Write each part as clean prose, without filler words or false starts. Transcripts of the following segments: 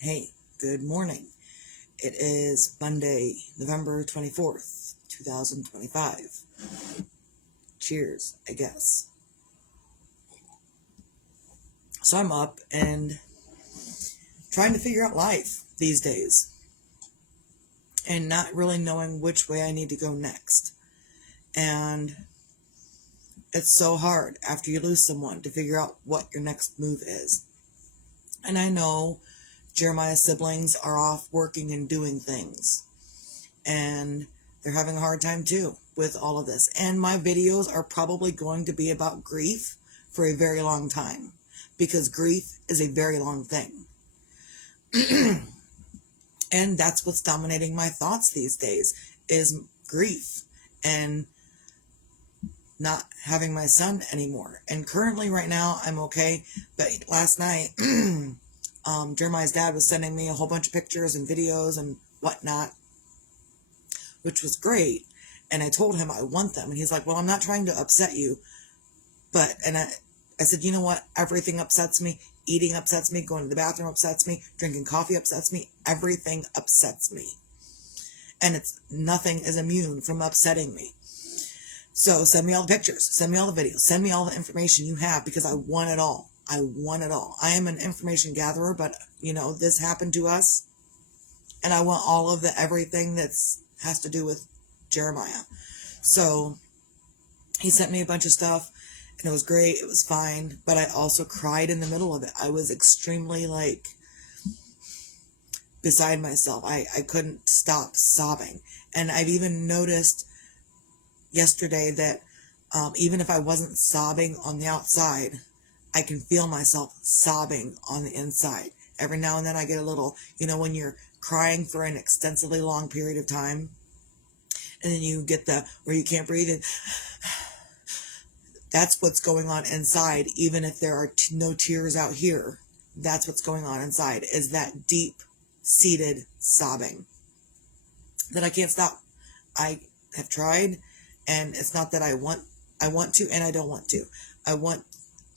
Hey, good morning. It is Monday, November 24th, 2025. Cheers, I guess. So I'm up and trying to figure out life these days and not really knowing which way I need to go next. And it's so hard after you lose someone to figure out what your next move is. And I know Jeremiah's siblings are off working and doing things. And they're having a hard time too with all of this. And my videos are probably going to be about grief for a very long time because grief is a very long thing. And that's what's dominating my thoughts these days is grief and not having my son anymore. And currently right now I'm okay. But last night, Jeremiah's dad was sending me a whole bunch of pictures and videos and whatnot, which was great. And I told him I want them. And he's like, well, I'm not trying to upset you. And I said, you know what? Everything upsets me. Eating upsets me. Going to the bathroom upsets me. Drinking coffee upsets me. Everything upsets me. And nothing is immune from upsetting me. So send me all the pictures. Send me all the videos. Send me all the information you have because I want it all. I want it all. I am an information gatherer, but this happened to us. And I want all of everything has to do with Jeremiah. So he sent me a bunch of stuff and it was great. It was fine. But I also cried in the middle of it. I was extremely beside myself. I couldn't stop sobbing. And I've even noticed yesterday that even if I wasn't sobbing on the outside, I can feel myself sobbing on the inside. Every now and then I get a little, when you're crying for an extensively long period of time, and then you get where you can't breathe, and that's what's going on inside. Even if there are no tears out here, that's what's going on inside, is that deep-seated sobbing that I can't stop. I have tried, and it's not that I want to, and I don't want to. I want,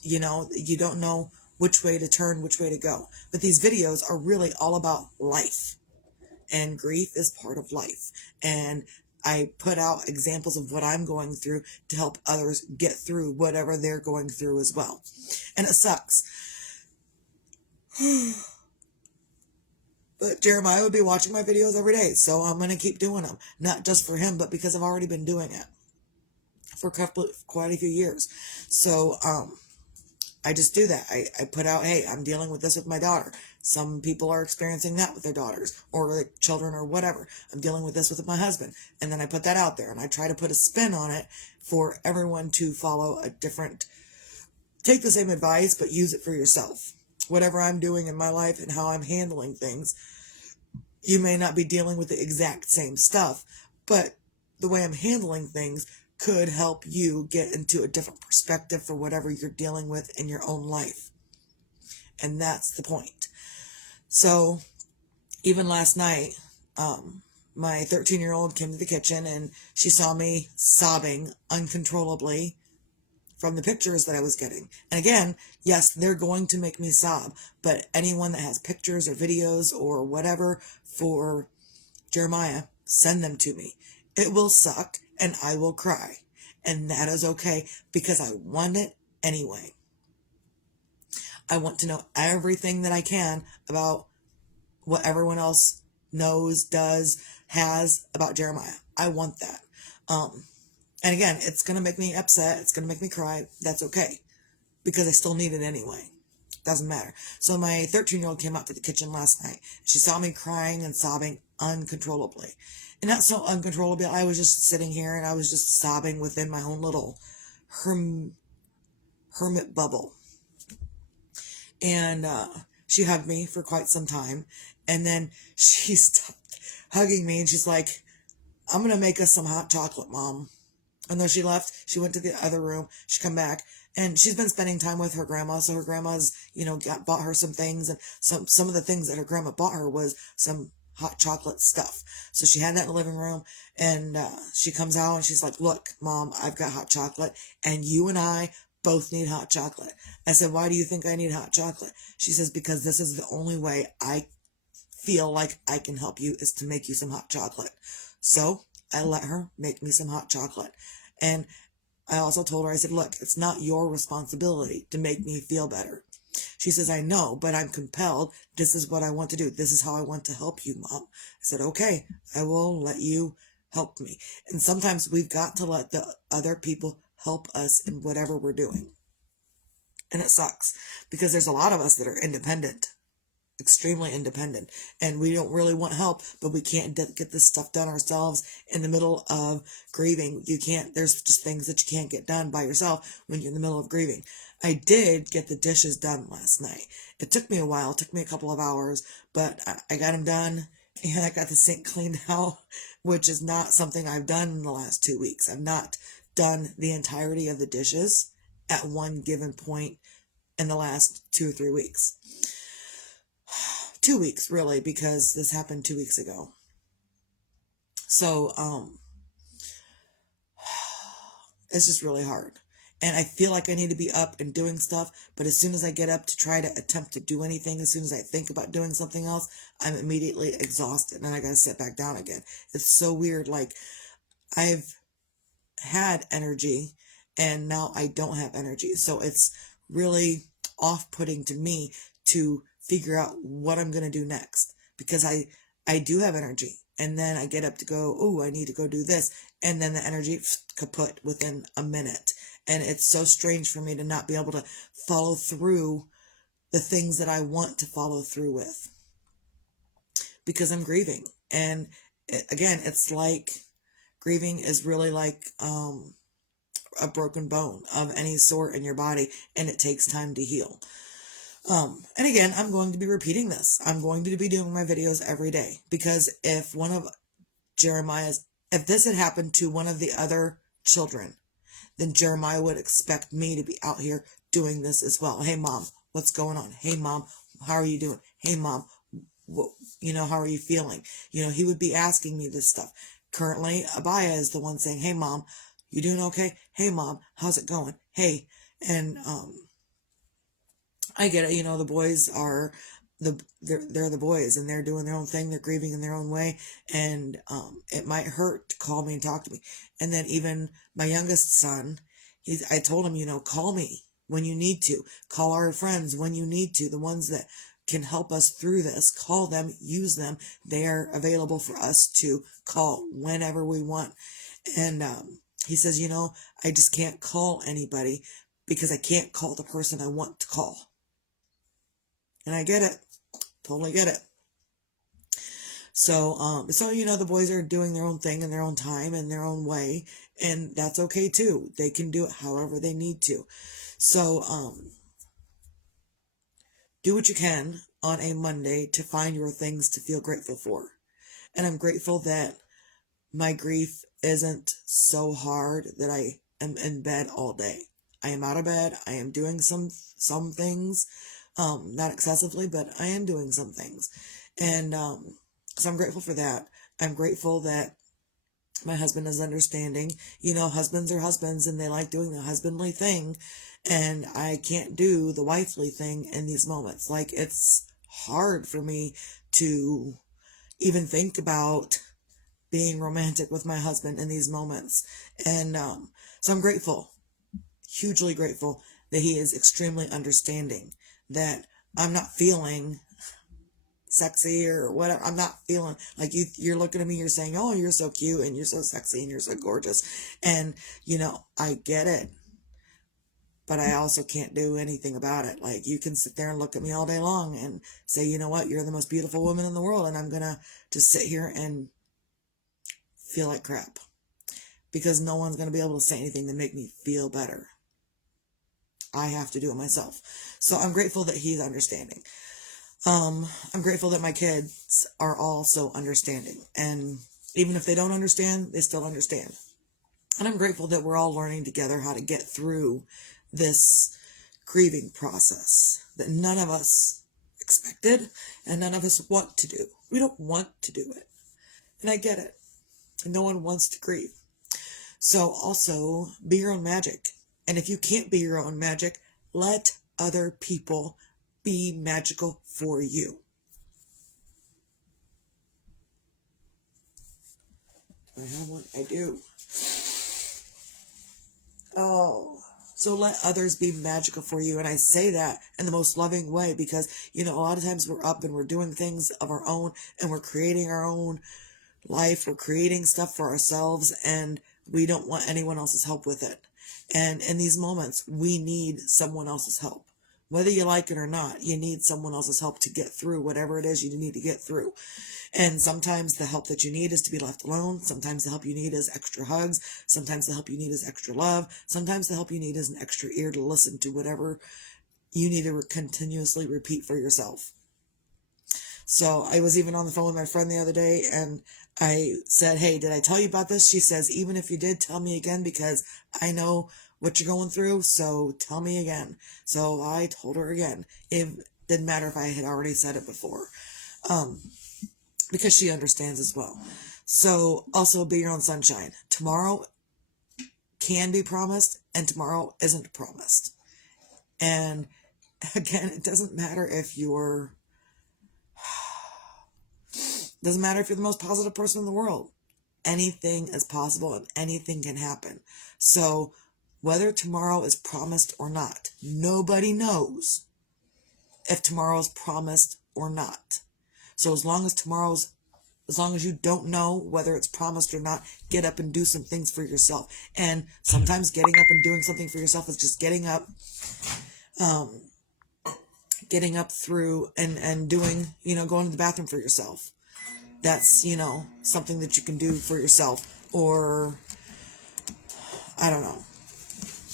you don't know which way to turn, which way to go. But these videos are really all about life. And grief is part of life. And I put out examples of what I'm going through to help others get through whatever they're going through as well. And it sucks. But Jeremiah would be watching my videos every day, so I'm going to keep doing them. Not just for him, but because I've already been doing it for quite a few years. So I just do that. I put out, hey, I'm dealing with this with my daughter. Some people are experiencing that with their daughters or their children or whatever. I'm dealing with this with my husband. And then I put that out there and I try to put a spin on it for everyone to follow take the same advice, but use it for yourself. Whatever I'm doing in my life and how I'm handling things, you may not be dealing with the exact same stuff, but the way I'm handling things could help you get into a different perspective for whatever you're dealing with in your own life. And that's the point. So even last night, my 13-year-old came to the kitchen and she saw me sobbing uncontrollably from the pictures that I was getting. And again, yes, they're going to make me sob, but anyone that has pictures or videos or whatever for Jeremiah, send them to me. It will suck and I will cry. And that is okay because I want it anyway. I want to know everything that I can about what everyone else knows, does, has about Jeremiah. I want that. And again, it's going to make me upset. It's going to make me cry. That's okay because I still need it anyway. Doesn't matter. So my 13-year-old came out to the kitchen last night. She saw me crying and sobbing uncontrollably. And not so uncontrollably. I was just sitting here and I was just sobbing within my own little hermit bubble. And she hugged me for quite some time. And then she stopped hugging me and she's like, I'm going to make us some hot chocolate, Mom. And then she left. She went to the other room. She come back. And she's been spending time with her grandma. So her grandma's, bought her some things. And some of the things that her grandma bought her was some hot chocolate stuff. So she had that in the living room. And she comes out and she's like, look, Mom, I've got hot chocolate. And you and I both need hot chocolate. I said, why do you think I need hot chocolate? She says, because this is the only way I feel like I can help you is to make you some hot chocolate. So I let her make me some hot chocolate. And I also told her, I said, look, it's not your responsibility to make me feel better. She says, I know, but I'm compelled. This is what I want to do. This is how I want to help you, Mom. I said, okay, I will let you help me. And sometimes we've got to let the other people help us in whatever we're doing. And it sucks because there's a lot of us that are independent, extremely independent, and we don't really want help, but we can't get this stuff done ourselves in the middle of grieving. There's just things that you can't get done by yourself when you're in the middle of grieving. I did get the dishes done last night. It took me a while, it took me a couple of hours, but I got them done, and I got the sink cleaned out, which is not something I've done in the last 2 weeks. I've not done the entirety of the dishes at one given point in the last 2 or 3 weeks. 2 weeks, really, because this happened 2 weeks ago. So, it's just really hard. And I feel like I need to be up and doing stuff, but as soon as I get up to try to attempt to do anything, as soon as I think about doing something else, I'm immediately exhausted and I gotta sit back down again. It's so weird. Like, I've had energy and now I don't have energy. So it's really off-putting to me to figure out what I'm going to do next, because I do have energy, and then I get up to go, oh, I need to go do this, and then the energy kaput within a minute. And it's so strange for me to not be able to follow through the things that I want to follow through with, because I'm grieving. And again, it's like grieving is really like a broken bone of any sort in your body, and it takes time to heal. And again, I'm going to be repeating this. I'm going to be doing my videos every day, because if this had happened to one of the other children, then Jeremiah would expect me to be out here doing this as well. Hey, Mom, what's going on? Hey, Mom, how are you doing? Hey, Mom, how are you feeling? He would be asking me this stuff. Currently, Abaya is the one saying, hey, Mom, you doing okay? Hey, Mom, how's it going? Hey, and, I get it. The boys are they're the boys, and they're doing their own thing. They're grieving in their own way. And, it might hurt to call me and talk to me. And then even my youngest son, I told him, call me when you need to, call our friends when you need to, the ones that can help us through this, call them, use them. They are available for us to call whenever we want. And, he says, I just can't call anybody because I can't call the person I want to call. And I get it. Totally get it. So, the boys are doing their own thing in their own time and their own way, and that's okay too. They can do it however they need to. So, do what you can on a Monday to find your things to feel grateful for. And I'm grateful that my grief isn't so hard that I am in bed all day. I am out of bed. I am doing some things. Not excessively, but I am doing some things. And, so I'm grateful for that. I'm grateful that my husband is understanding. Husbands are husbands, and they like doing the husbandly thing. And I can't do the wifely thing in these moments. Like, it's hard for me to even think about being romantic with my husband in these moments. And, so I'm grateful, hugely grateful, that he is extremely understanding, that I'm not feeling sexy or whatever. I'm not feeling like you're looking at me, you're saying, oh, you're so cute and you're so sexy and you're so gorgeous. And, I get it, but I also can't do anything about it. Like, you can sit there and look at me all day long and say, you know what, you're the most beautiful woman in the world. And I'm going to just sit here and feel like crap, because no one's going to be able to say anything to make me feel better. I have to do it myself. So I'm grateful that he's understanding. I'm grateful that my kids are also understanding. And even if they don't understand, they still understand. And I'm grateful that we're all learning together how to get through this grieving process that none of us expected and none of us want to do. We don't want to do it. And I get it. And no one wants to grieve. So also, be your own magic. And if you can't be your own magic, let other people be magical for you. I have one. I do. Oh. So let others be magical for you. And I say that in the most loving way because, a lot of times we're up and we're doing things of our own and we're creating our own life. We're creating stuff for ourselves and we don't want anyone else's help with it. And in these moments, we need someone else's help. Whether you like it or not, you need someone else's help to get through whatever it is you need to get through. And sometimes the help that you need is to be left alone. Sometimes the help you need is extra hugs. Sometimes the help you need is extra love. Sometimes the help you need is an extra ear to listen to whatever you need to continuously repeat for yourself. So I was even on the phone with my friend the other day and I said, hey, did I tell you about this? She says, even if you did, tell me again because I know what you're going through. So tell me again. So I told her again. It didn't matter if I had already said it before. Because she understands as well. So also be your own sunshine. Tomorrow can be promised and tomorrow isn't promised. And again, it doesn't matter if you're the most positive person in the world. Anything is possible and anything can happen. So whether tomorrow is promised or not, nobody knows if tomorrow is promised or not. So as long as you don't know whether it's promised or not, get up and do some things for yourself. And sometimes getting up and doing something for yourself is just getting up through and doing, going to the bathroom for yourself. That's, something that you can do for yourself. Or, I don't know.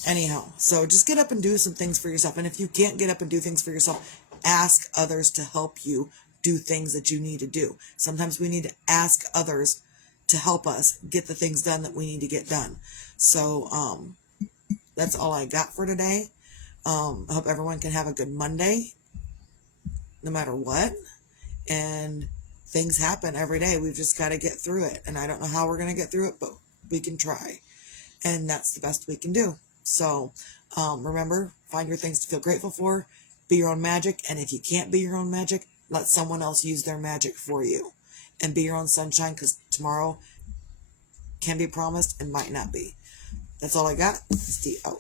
Anyhow, so just get up and do some things for yourself. And if you can't get up and do things for yourself, ask others to help you do things that you need to do. Sometimes we need to ask others to help us get the things done that we need to get done. So that's all I got for today. I hope everyone can have a good Monday, no matter what. And things happen every day. We've just got to get through it. And I don't know how we're going to get through it, but we can try. And that's the best we can do. So remember, find your things to feel grateful for. Be your own magic. And if you can't be your own magic, let someone else use their magic for you. And be your own sunshine, because tomorrow can be promised and might not be. That's all I got. Steve out.